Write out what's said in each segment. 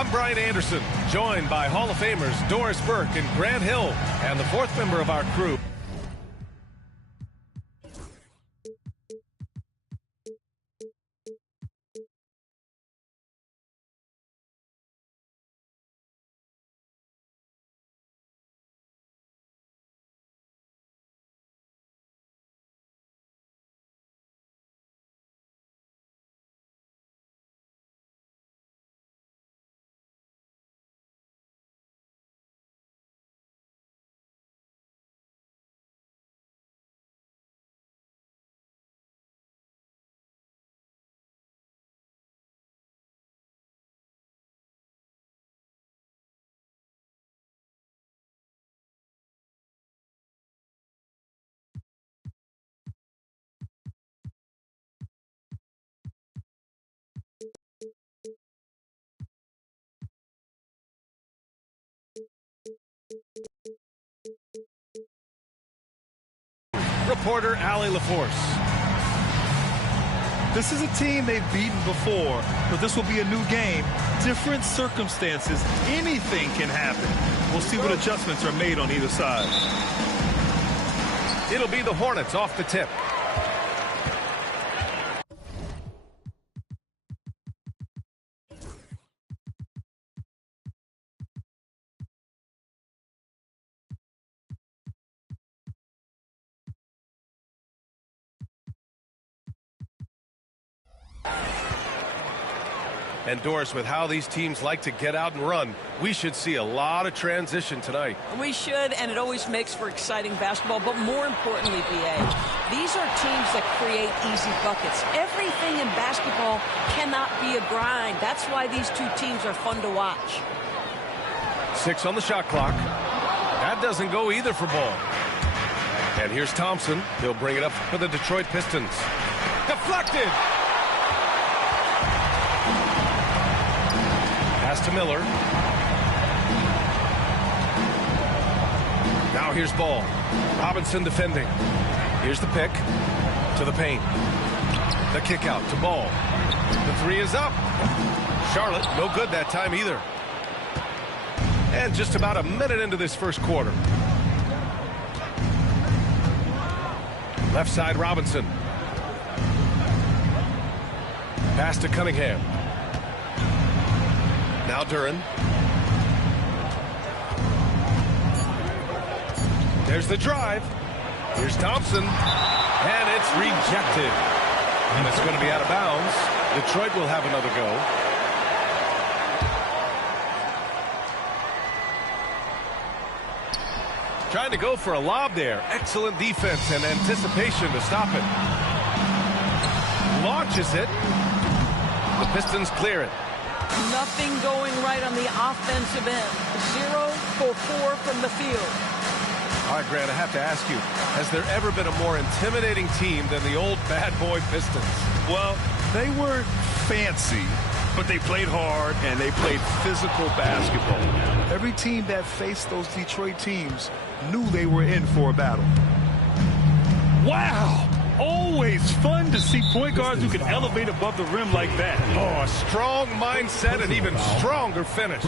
I'm Brian Anderson, joined by Hall of Famers Doris Burke and Grant Hill, and the fourth member of our crew. Reporter Allie LaForce. This is a team they've beaten before, but this will be a new game. Different circumstances. Anything can happen. We'll see what adjustments are made on either side. It'll be the Hornets off the tip. And Doris, with how these teams like to get out and run, we should see a lot of transition tonight. We should, and it always makes for exciting basketball. But more importantly, B.A., these are teams that create easy buckets. Everything in basketball cannot be a grind. That's why these two teams are fun to watch. 6 on the shot clock. That doesn't go either for Ball. And here's Thompson. He'll bring it up for the Detroit Pistons. Deflected. Pass to Miller. Now here's Ball. Robinson defending. Here's the pick. To the paint. The kick out to Ball. The three is up. Charlotte, no good that time either. And just about a minute into this first quarter. Left side, Robinson. Pass to Cunningham. Now Duran. There's the drive. Here's Thompson. And it's rejected. And it's going to be out of bounds. Detroit will have another go. Trying to go for a lob there. Excellent defense and anticipation to stop it. Launches it. The Pistons clear it. Nothing going right on the offensive end. 0 for 4 from the field. All right, Grant, I have to ask you, has there ever been a more intimidating team than the old bad boy Pistons? Well, they weren't fancy, but they played hard and they played physical basketball. Every team that faced those Detroit teams knew they were in for a battle. Wow! Always fun to see point guards who can elevate above the rim like that. Oh, a strong mindset and even stronger finish.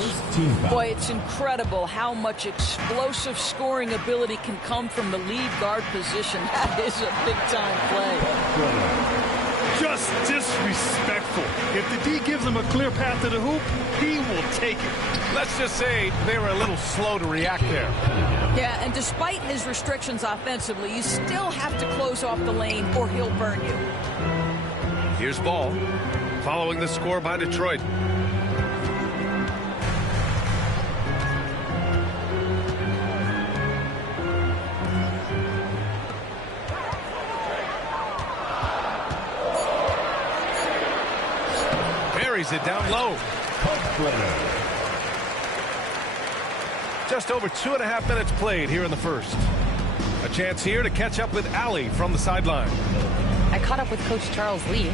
Boy, it's incredible how much explosive scoring ability can come from the lead guard position. That is a big-time play. Just disrespectful. If the D gives him a clear path to the hoop, he will take it. Let's just say they were a little slow to react there. Yeah, and despite his restrictions offensively, you still have to close off the lane or he'll burn you. Here's Ball, following the score by Detroit. Buries it down low. Just over 2.5 minutes played here in the first. A chance here to catch up with Allie from the sideline. I caught up with Coach Charles Lee.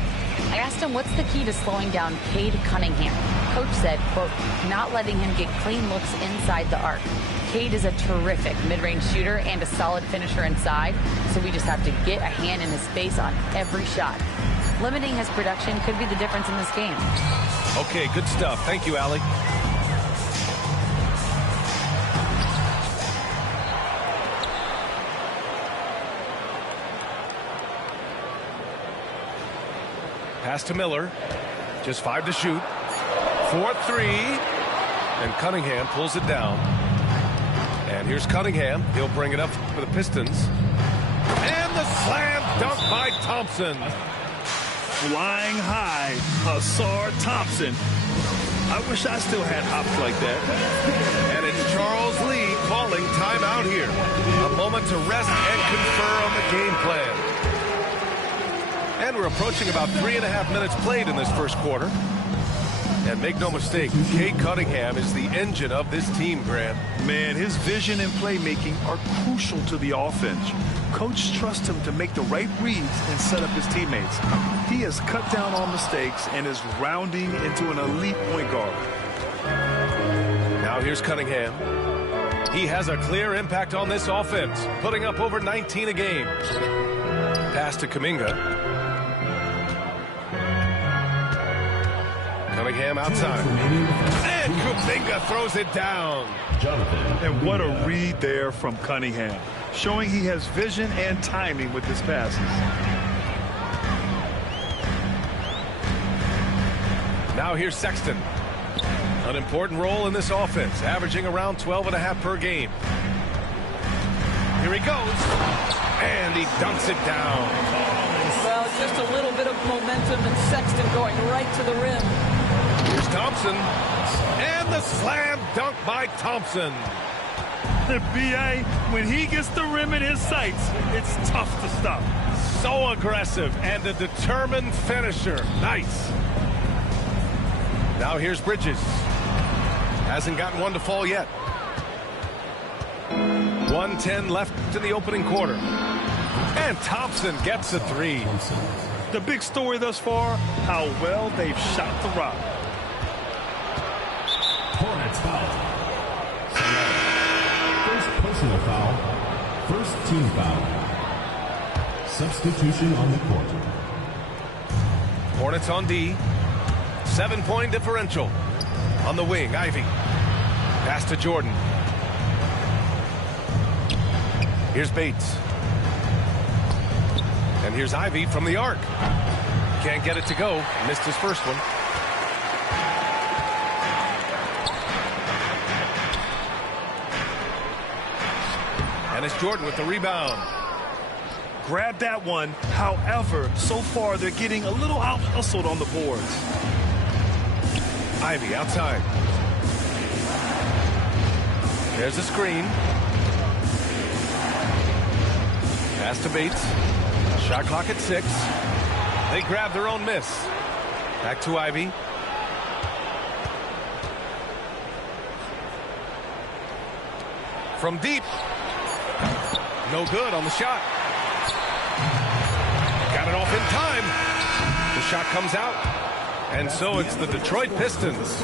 I asked him what's the key to slowing down Cade Cunningham. Coach said, quote, not letting him get clean looks inside the arc. Cade is a terrific mid-range shooter and a solid finisher inside, so we just have to get a hand in his face on every shot. Limiting his production could be the difference in this game. Okay, good stuff. Thank you, Allie. Pass to Miller. Just 5 to shoot. 4-3. And Cunningham pulls it down. And here's Cunningham. He'll bring it up for the Pistons. And the slam dunk by Thompson. Flying high, Hasar Thompson. I wish I still had hops like that. And it's Charles Lee calling timeout here. A moment to rest and confer on the game plan. And we're approaching about 3.5 minutes played in this first quarter. And make no mistake, Cade Cunningham is the engine of this team, Grant. Man, his vision and playmaking are crucial to the offense. Coach trusts him to make the right reads and set up his teammates. He has cut down on mistakes and is rounding into an elite point guard. Now here's Cunningham. He has a clear impact on this offense, putting up over 19 a game. Pass to Kuminga. Cunningham outside. And Kuminga throws it down. And what a read there from Cunningham, showing he has vision and timing with his passes. Now here's Sexton. An important role in this offense, averaging around 12.5 per game. Here he goes. And he dunks it down. Well, just a little bit of momentum and Sexton going right to the rim. Here's Thompson. And the slam dunk by Thompson. The B.A., when he gets the rim in his sights, it's tough to stop. So aggressive and a determined finisher. Nice. Now here's Bridges. Hasn't gotten one to fall yet. 1:10 left in the opening quarter. And Thompson gets a 3. The big story thus far, how well they've shot the rock. Hornets foul. First personal foul. First team foul. Substitution on the court. Hornets on D. 7-point differential. On the wing, Ivy. Pass to Jordan. Here's Bates. And here's Ivy from the arc. Can't get it to go. Missed his first one. And it's Jordan with the rebound. Grab that one. However, so far they're getting a little out-hustled on the boards. Ivy outside. There's a screen. Pass to Bates. Shot clock at 6. They grab their own miss. Back to Ivy. From deep. No good on the shot. Got it off in time. The shot comes out. And so it's the Detroit Pistons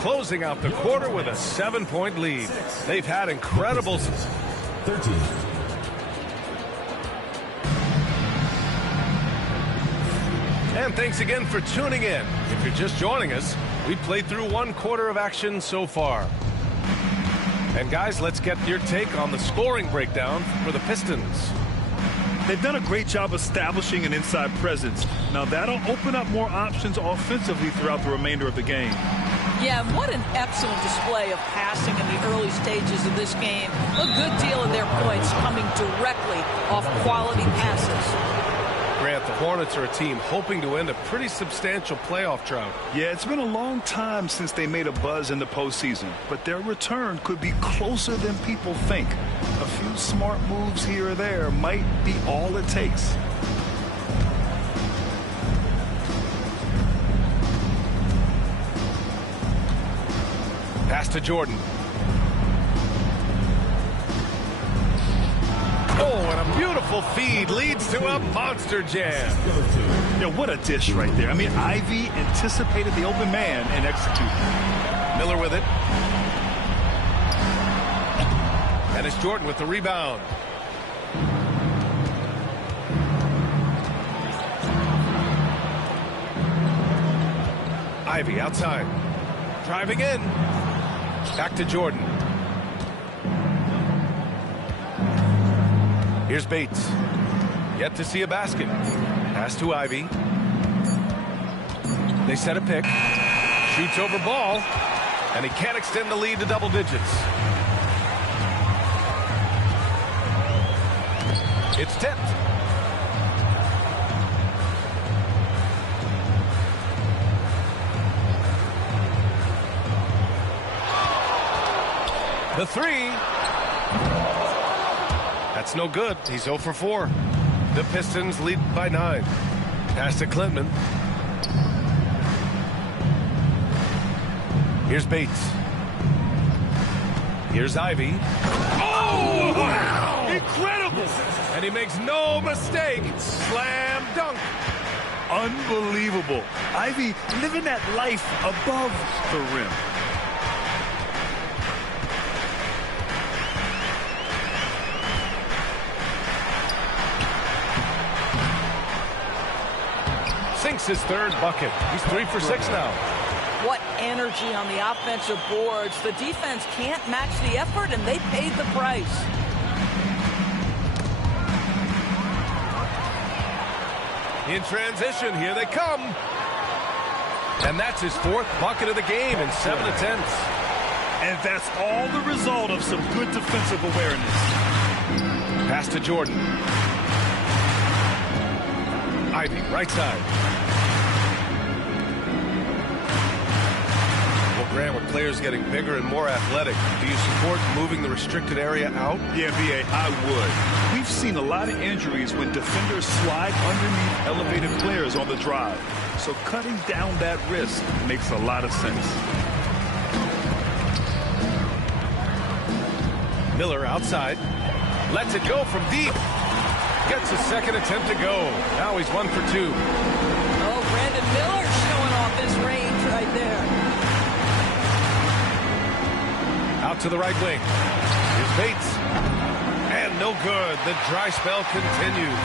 closing out the quarter with a 7-point lead. They've had incredible... 13. And thanks again for tuning in. If you're just joining us, we've played through 1 quarter of action so far. And guys, let's get your take on the scoring breakdown for the Pistons. They've done a great job establishing an inside presence. Now that'll open up more options offensively throughout the remainder of the game. Yeah, what an excellent display of passing in the early stages of this game. A good deal of their points coming directly off quality passes. Grant, the Hornets are a team hoping to end a pretty substantial playoff drought. Yeah, it's been a long time since they made a buzz in the postseason, but their return could be closer than people think. A few smart moves here or there might be all it takes. Pass to Jordan. Oh, and a beautiful feed leads to a monster jam. Yeah, what a dish right there. I mean, Ivy anticipated the open man and executed. Miller with it. And it's Jordan with the rebound. Ivy outside. Driving in. Back to Jordan. Here's Bates. Yet to see a basket. Pass to Ivy. They set a pick. Shoots over ball. And he can't extend the lead to double digits. It's tipped. The three. That's no good. He's 0 for 4. The Pistons lead by 9. Pass to Clinton. Here's Bates. Here's Ivy. Oh, wow! Incredible! And he makes no mistake. Slam dunk. Unbelievable. Ivy living that life above the rim. Sinks his third bucket. He's 3 for 6 now. What energy on the offensive boards. The defense can't match the effort, and they paid the price. In transition, here they come. And that's his 4th bucket of the game in 7 attempts. And that's all the result of some good defensive awareness. Pass to Jordan. Ivy, right side. Grant, with players getting bigger and more athletic, do you support moving the restricted area out? Yeah, B.A., I would. We've seen a lot of injuries when defenders slide underneath elevated players on the drive. So cutting down that risk makes a lot of sense. Miller outside. Lets it go from deep. Gets his second attempt to go. Now he's 1 for 2. Oh, Brandon Miller showing off his range right there. Out to the right wing. Here's Bates. And no good. The dry spell continues.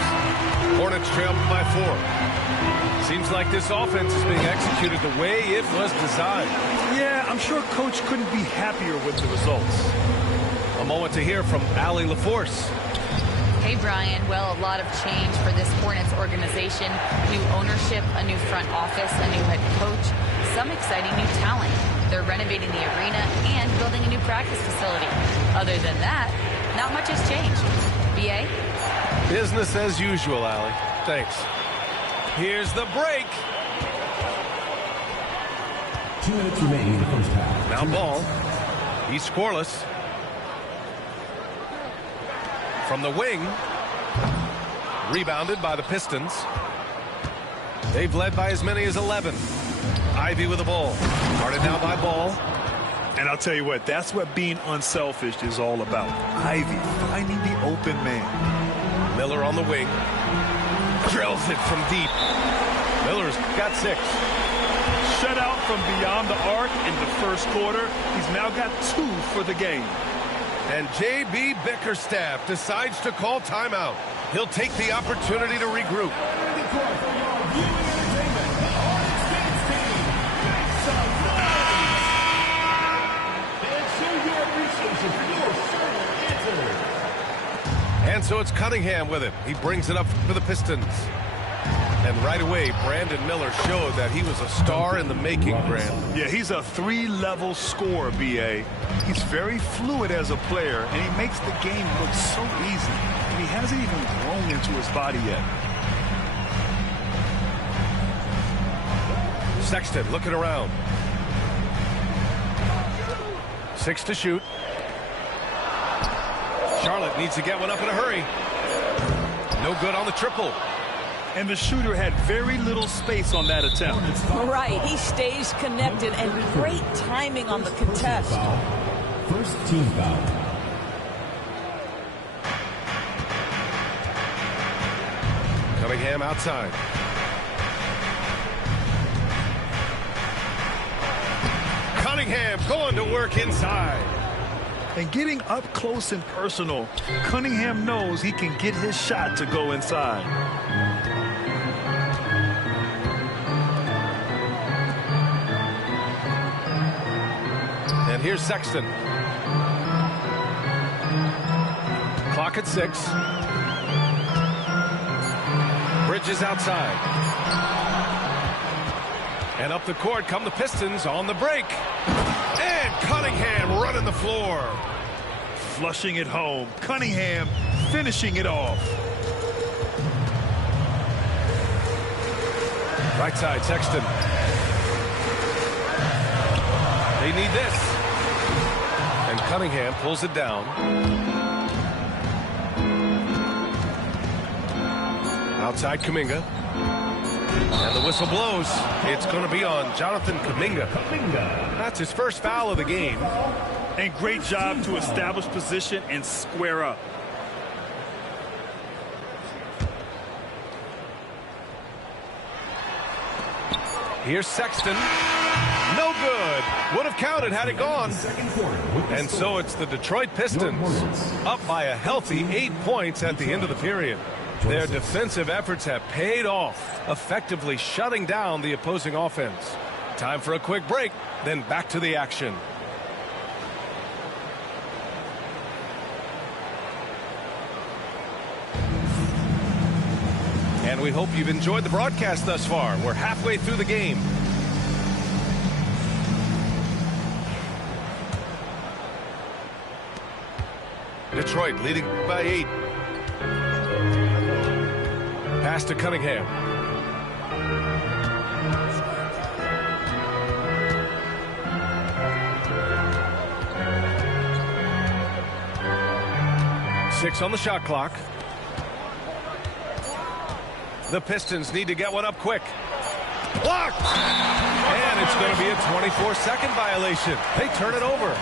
Hornets trail by 4. Seems like this offense is being executed the way it was designed. Yeah, I'm sure Coach couldn't be happier with the results. A moment to hear from Allie LaForce. Hey, Brian. Well, a lot of change for this Hornets organization. New ownership, a new front office, a new head coach, some exciting new talent. They're renovating the arena and building a new practice facility. Other than that, not much has changed. B.A.? Business as usual, Allie. Thanks. Here's the break. 2 minutes remaining in the first half. Now ball. He's scoreless. From the wing. Rebounded by the Pistons. They've led by as many as 11. Ivy with the ball. Guarded now by Ball. And I'll tell you what, that's what being unselfish is all about. Ivy finding the open man. Miller on the wing. Drills it from deep. Miller's got 6. Shut out from beyond the arc in the first quarter. He's now got 2 for the game. And J.B. Bickerstaff decides to call timeout. He'll take the opportunity to regroup. And so it's Cunningham with it. He brings it up for the Pistons. And right away, Brandon Miller showed that he was a star in the making, Grant. Yeah, he's a 3-level scorer, B.A. He's very fluid as a player, and he makes the game look so easy. And he hasn't even grown into his body yet. Sexton looking around. 6 to shoot. Charlotte needs to get one up in a hurry. No good on the triple. And the shooter had very little space on that attempt. Right, he stays connected, and great timing on the contest. First team foul. Cunningham outside. Cunningham going to work inside. And getting up close and personal, Cunningham knows he can get his shot to go inside. And here's Sexton. Clock at 6. Bridges outside. And up the court come the Pistons on the break. And Cunningham running the floor. Flushing it home. Cunningham finishing it off. Right side, Sexton. They need this. And Cunningham pulls it down. Outside Kuminga. And the whistle blows. It's going to be on Jonathan Kuminga. That's his first foul of the game. And great job to establish position and square up. Here's Sexton. No good. Would have counted had it gone. And so it's the Detroit Pistons up by a healthy 8 points at the end of the period. Their defensive efforts have paid off, effectively shutting down the opposing offense. Time for a quick break, then back to the action. And we hope you've enjoyed the broadcast thus far. We're halfway through the game. Detroit leading by 8. Pass to Cunningham. Six on the shot clock. The Pistons need to get one up quick. Blocked! And it's going to be a 24-second violation. They turn it over.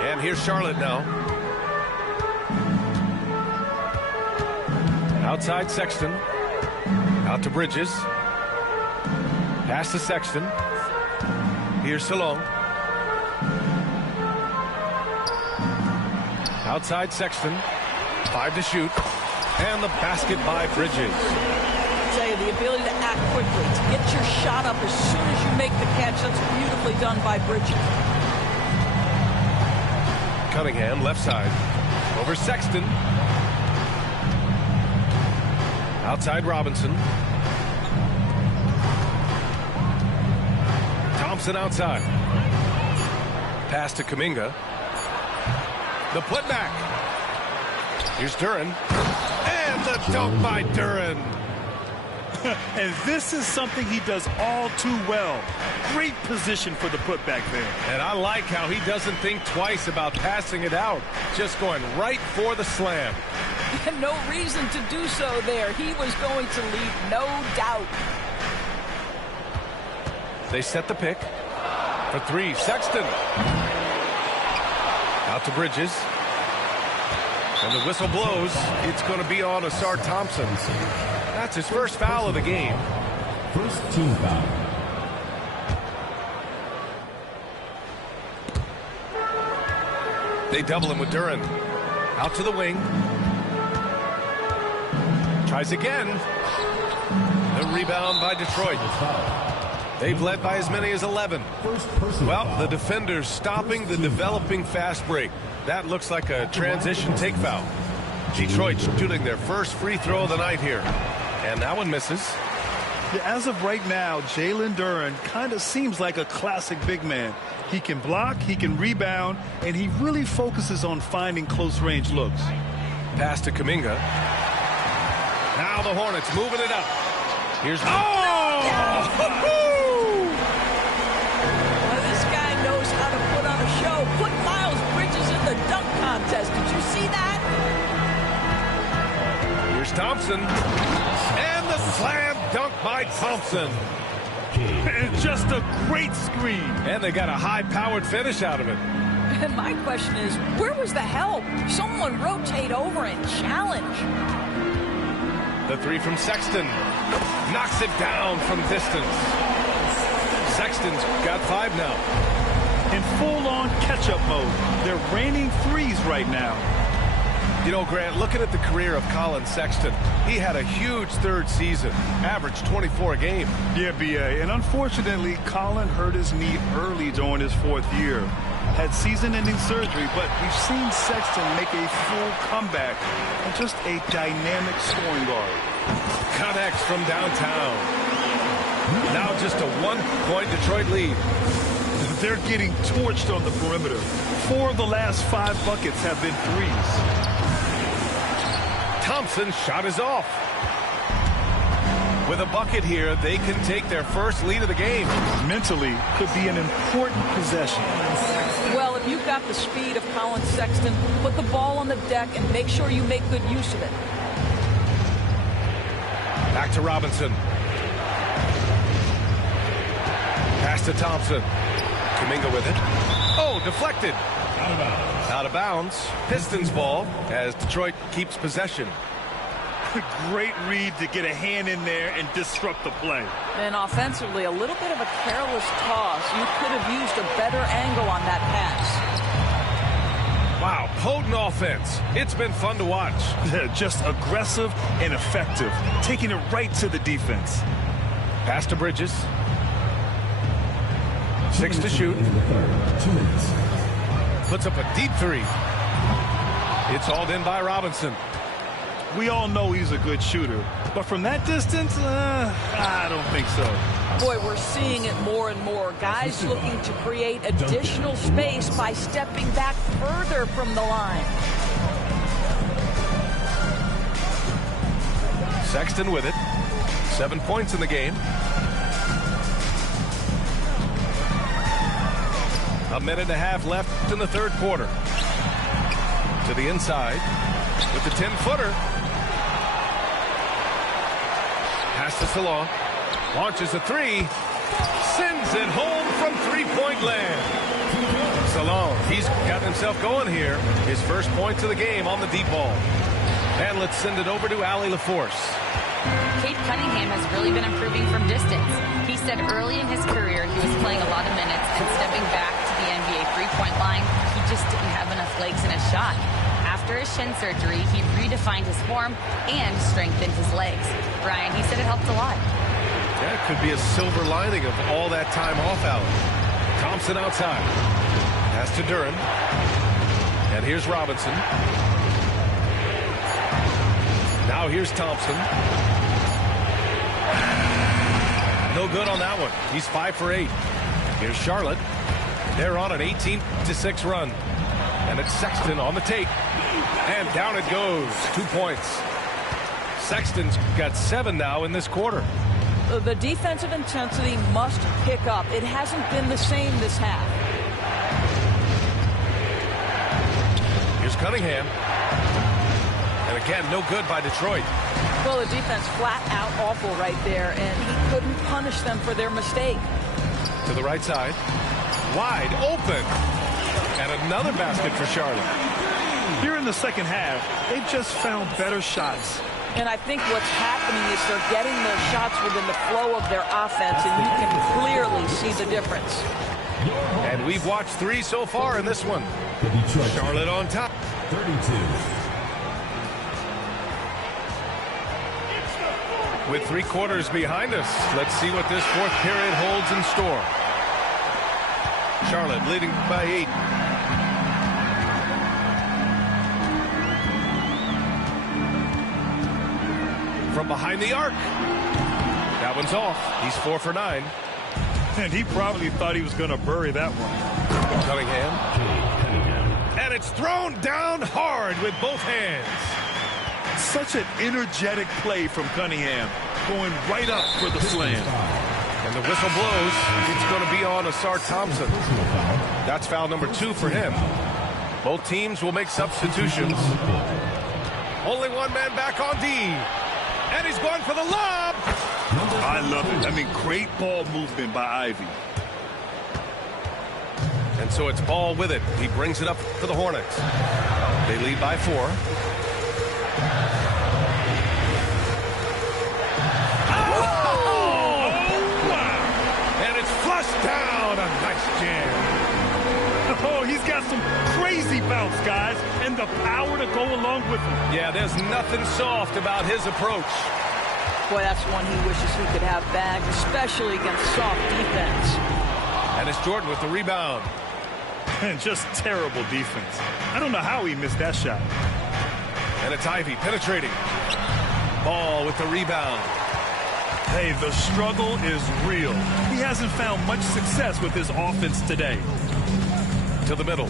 And here's Charlotte now. Outside Sexton. Out to Bridges. Pass to Sexton. Here's Salone. Outside Sexton. 5 to shoot. And the basket by Bridges. I tell you, the ability to act quickly, to get your shot up as soon as you make the catch, that's beautifully done by Bridges. Cunningham, left side. Over Sexton. Outside Robinson. Thompson outside. Pass to Kuminga. The putback. Here's Duren. And the dunk by Duren. And this is something he does all too well. Great position for the putback there. And I like how he doesn't think twice about passing it out. Just going right for the slam. No reason to do so there. He was going to leave, no doubt. They set the pick. For 3, Sexton. Out to Bridges. And the whistle blows. It's going to be on Asar Thompson. That's his first foul of the game. First team foul. They double him with Duren. Out to the wing. Tries again. The rebound by Detroit. They've led by as many as 11. Well, the defenders stopping the developing fast break. That looks like a transition take foul. Detroit shooting their first free throw of the night here. And that one misses. Yeah, as of right now, Jalen Duren kind of seems like a classic big man. He can block, he can rebound, and he really focuses on finding close-range looks. Pass to Kuminga. Now the Hornets moving it up. Here's... Well, this guy knows how to put on a show. Put Miles Bridges in the dunk contest. Did you see that? Here's Thompson. And the slam dunk by Thompson. And just a great screen. And they got a high-powered finish out of it. And my question is, where was the help? Someone rotate over and challenge. The 3 from Sexton. Knocks it down from distance. Sexton's got 5 now. In full-on catch-up mode. They're raining threes right now. You know, Grant, looking at the career of Colin Sexton, he had a huge third season, averaged 24 a game. Yeah, B.A. And unfortunately, Colin hurt his knee early during his fourth year. Had season-ending surgery, but we've seen Sexton make a full comeback and just a dynamic scoring guard. Connects from downtown. Now just a one-point Detroit lead. They're getting torched on the perimeter. 4 of the last 5 buckets have been threes. Thompson's shot is off. With a bucket here, they can take their first lead of the game. Mentally, could be an important possession. Well, if you've got the speed of Colin Sexton, put the ball on the deck and make sure you make good use of it. Back to Robinson. Pass to Thompson. Kuminga with it. Oh, deflected. Out of bounds. Pistons ball as Detroit keeps possession. Great read to get a hand in there and disrupt the play. And offensively, a little bit of a careless toss. You could have used a better angle on that pass. Wow, potent offense. It's been fun to watch. Just aggressive and effective, taking it right to the defense. Pass to Bridges. 6 to shoot. Puts up a deep three. It's hauled in by Robinson. We all know he's a good shooter, but from that distance, I don't think so. Boy, we're seeing it more and more. Guys looking to create additional space by stepping back further from the line. Sexton with it. 7 points in the game. A minute and a half left in the third quarter. To the inside with the 10-footer. Pass to Salon. Launches a three. Sends it home from three-point land. Salon, he's got himself going here. His first points of the game on the deep ball. And let's send it over to Allie LaForce. Cade Cunningham has really been improving from distance. He said early in his career he was playing a lot of minutes and stepping back to the NBA three-point line, he just didn't have enough legs in his shot. After his shin surgery, he redefined his form and strengthened his legs. Brian, he said it helped a lot. Yeah, it could be a silver lining of all that time off out. Thompson outside. Pass to Duran. And here's Robinson. Now here's Thompson. No good on that one. He's 5 for 8. Here's Charlotte. They're on an 18-6 run. And it's Sexton on the take. And down it goes. 2 points. Sexton's got 7 now in this quarter. The defensive intensity must pick up. It hasn't been the same this half. Here's Cunningham. And again, no good by Detroit. Well, the defense flat out awful right there, and he couldn't punish them for their mistake. To the right side. Wide open. And another basket for Charlotte. Here in the second half, they've just found better shots. And I think what's happening is they're getting their shots within the flow of their offense, and you can clearly see the difference. And we've watched 3 so far in this one. Charlotte on top. 32. With 3 quarters behind us, let's see what this fourth period holds in store. Charlotte leading by 8. From behind the arc. That one's off. He's 4 for 9. And he probably thought he was going to bury that one. Cunningham. And it's thrown down hard with both hands. Such an energetic play from Cunningham, going right up for the slam. And the whistle blows. It's going to be on Asar Thompson. That's foul number 2 for him. Both teams will make substitutions. Only one man back on D. And he's going for the lob. I love it. I mean, great ball movement by Ivy. And so it's Ball with it. He brings it up for the Hornets. They lead by 4. Oh! And it's flushed down. A nice jam. Oh, he's got got some crazy bounce, guys, and the power to go along with him. Yeah, there's nothing soft about his approach. Boy, that's one he wishes he could have back, especially against soft defense. And it's Jordan with the rebound. And just terrible defense. I don't know how he missed that shot. And it's Ivy penetrating. Ball with the rebound. Hey, the struggle is real. He hasn't found much success with his offense today. To the middle.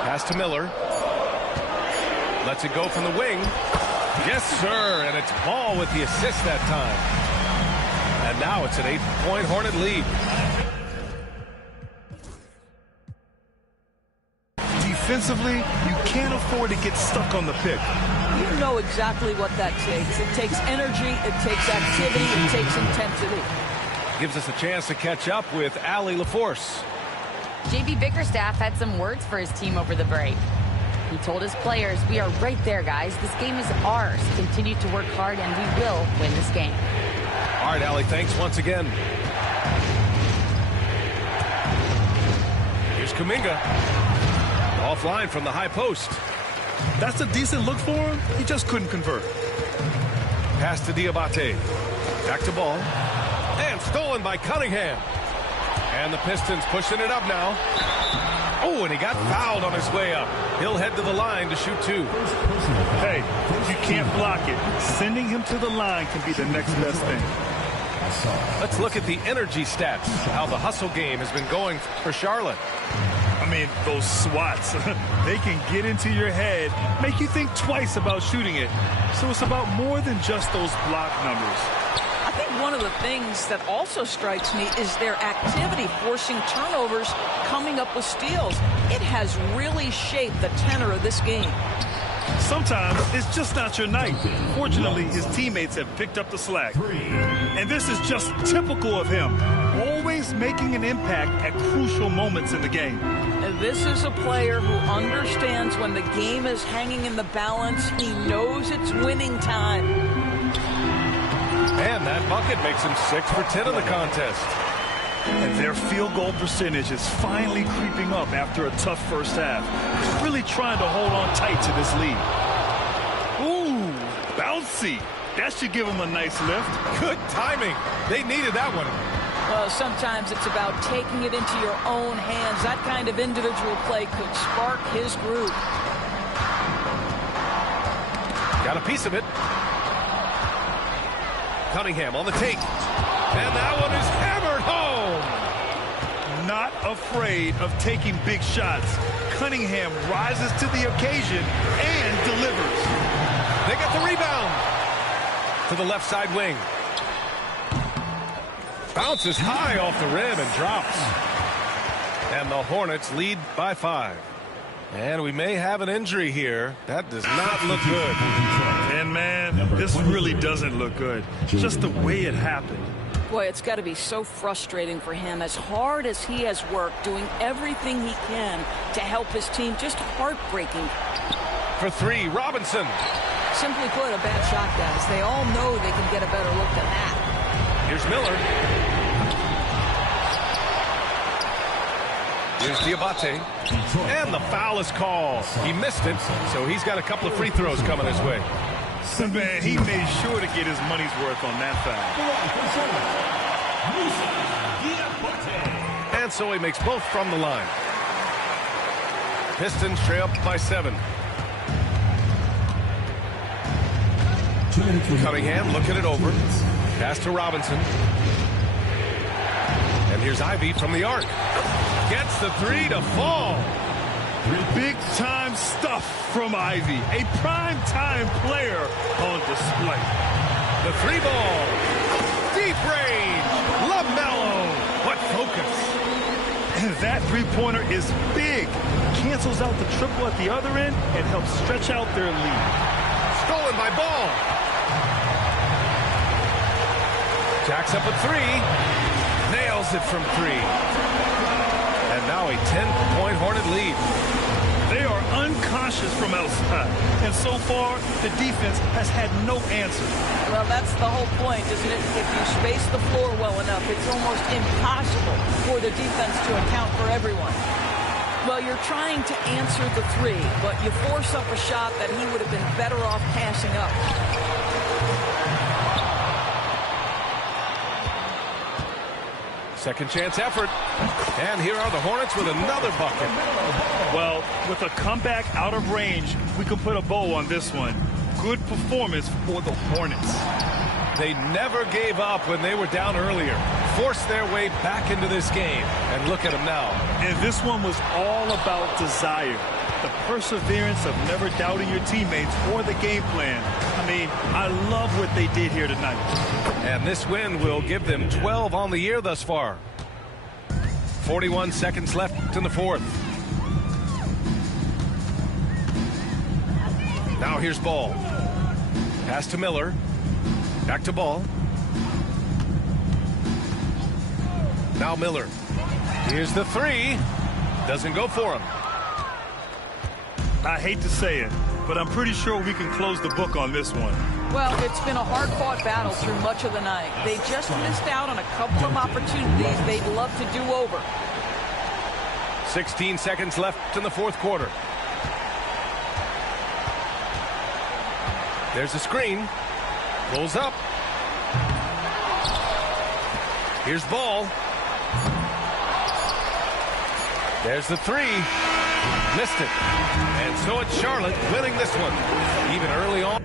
Pass to Miller. Lets it go from the wing. Yes, sir. And it's Ball with the assist that time. And now it's an 8-point Hornet lead. Defensively, you can't afford to get stuck on the pick. You know exactly what that takes. It takes energy, it takes activity, it takes intensity. Gives us a chance to catch up with Allie LaForce. JB Bickerstaff had some words for his team over the break. He told his players, "We are right there, guys. This game is ours. Continue to work hard, and we will win this game." All right, Allie, thanks once again. Here's Kuminga. Offline from the high post. That's a decent look for him. He just couldn't convert. Pass to Diabate. Back to Ball. And stolen by Cunningham. And the Pistons pushing it up now. Oh, and he got fouled on his way up. He'll head to the line to shoot two. Hey, you can't block it. Sending him to the line can be the next best thing. Let's look at the energy stats, how the hustle game has been going for Charlotte. I mean, those swats, they can get into your head, make you think twice about shooting it. So it's about more than just those block numbers. I think one of the things that also strikes me is their activity, forcing turnovers, coming up with steals. It has really shaped the tenor of this game. Sometimes it's just not your night. Fortunately, his teammates have picked up the slack. And this is just typical of him, always making an impact at crucial moments in the game. And this is a player who understands when the game is hanging in the balance. He knows it's winning time. And that bucket makes him 6 for 10 in the contest. And their field goal percentage is finally creeping up after a tough first half. He's really trying to hold on tight to this lead. Ooh, bouncy. That should give him a nice lift. Good timing. They needed that one. Well, sometimes it's about taking it into your own hands. That kind of individual play could spark his groove. Got a piece of it. Cunningham on the take. And that one is hammered home. Not afraid of taking big shots. Cunningham rises to the occasion and delivers. They got the rebound. To the left side wing. Bounces high off the rim and drops. And the Hornets lead by 5. And we may have an injury here. That does not look good. And man, this really doesn't look good. Just the way it happened. Boy, it's got to be so frustrating for him. As hard as he has worked, doing everything he can to help his team, just heartbreaking. For 3, Robinson. Simply put, a bad shot, guys. They all know they can get a better look than that. Here's Miller. Here's Diabate. And the foul is called. He missed it, so he's got a couple of free throws coming his way. Man, he made sure to get his money's worth on that foul. And so he makes both from the line. Pistons trail up by 7. Cunningham looking it over. Pass to Robinson. And here's Ivy from the arc. Gets the 3 to fall. Big-time stuff from Ivy. A prime-time player on display. The 3 ball. Deep range. LaMelo. What focus. And that three-pointer is big. Cancels out the triple at the other end and helps stretch out their lead. Stolen by Ball. Jacks up a 3. Nails it from 3. And now a 10-point Hornet lead. They are unconscious rushes from outside. And so far, the defense has had no answer. Well, that's the whole point, isn't it? If you space the floor well enough, it's almost impossible for the defense to account for everyone. Well, you're trying to answer the three, but you force up a shot that he would have been better off passing up. Second chance effort. And here are the Hornets with another bucket. Well, with a comeback out of range, we can put a bow on this one. Good performance for the Hornets. They never gave up when they were down earlier. Forced their way back into this game. And look at them now. And this one was all about desire. The perseverance of never doubting your teammates or the game plan. I mean, I love what they did here tonight. And this win will give them 12 on the year thus far. 41 seconds left in the fourth. Now here's Ball. Pass to Miller. Back to Ball. Now Miller. Here's the three. Doesn't go for him. I hate to say it, but I'm pretty sure we can close the book on this one. Well, it's been a hard-fought battle through much of the night. They just missed out on a couple of opportunities they'd love to do over. 16 seconds left in the fourth quarter. There's a screen. Rolls up. Here's Ball. There's the three. Missed it. And so it's Charlotte winning this one. Even early on.